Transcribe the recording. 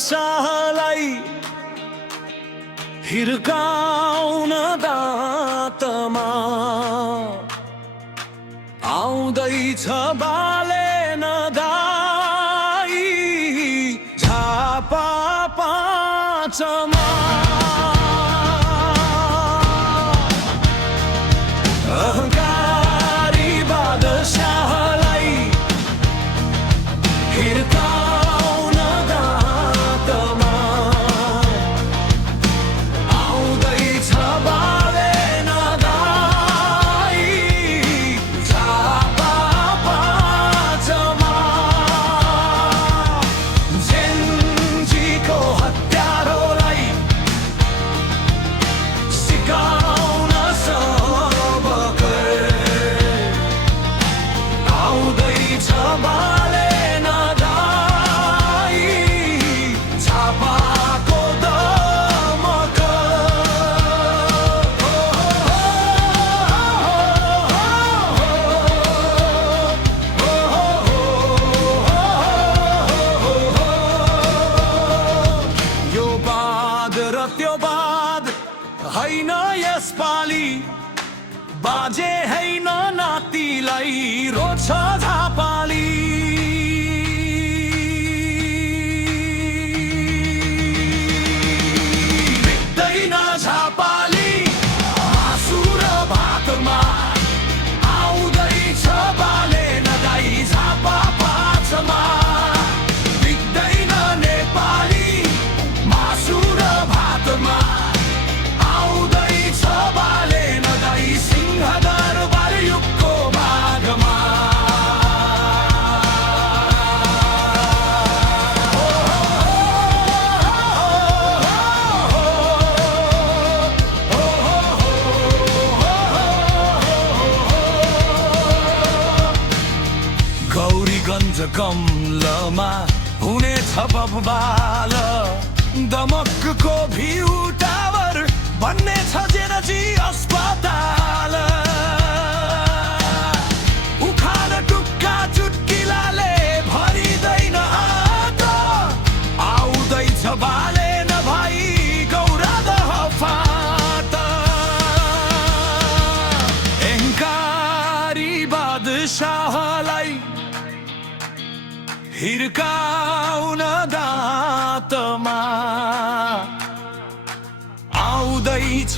बादशाहलाई हिर्काउन दाँतमा आउँदैछ बालेन दाइ झापा पाँचमा। अहङ्कारी बादशाहलाई हिर्काउन दाँतमा आउँदैछ बालेन दाइ झापा पाँचमा। जेन्जीको हत्यारोलाई सिकाउन सबक आउँदैछ बालेन दाइ झापाको दमक। यो बाद र त्यो बाद होइन यसपालि बाजे होइन नातिलाई रोज्छ झापाली। बित्दैन झापाली मासु र भातमा आउँदैछ बालेन दाइ झापा पाँचमा। बित्दैन नेपाली मासु र भातमा आउँदैछ बालेन दाइ सिंहदरबार युगको भागमा। गौरीगञ्ज कमलमा हुनेछ बबाल दमकको भ्यू टावर भन्ने छ जेनजी अस्पताल। उखान टुक्का चुट्किलाले भरिँदैन हात आउँदैछ बालेन भाइ गौरादह फाट। अहङ्कारी बादशाहलाई हिर्काउन दाँतमा आउँदैछ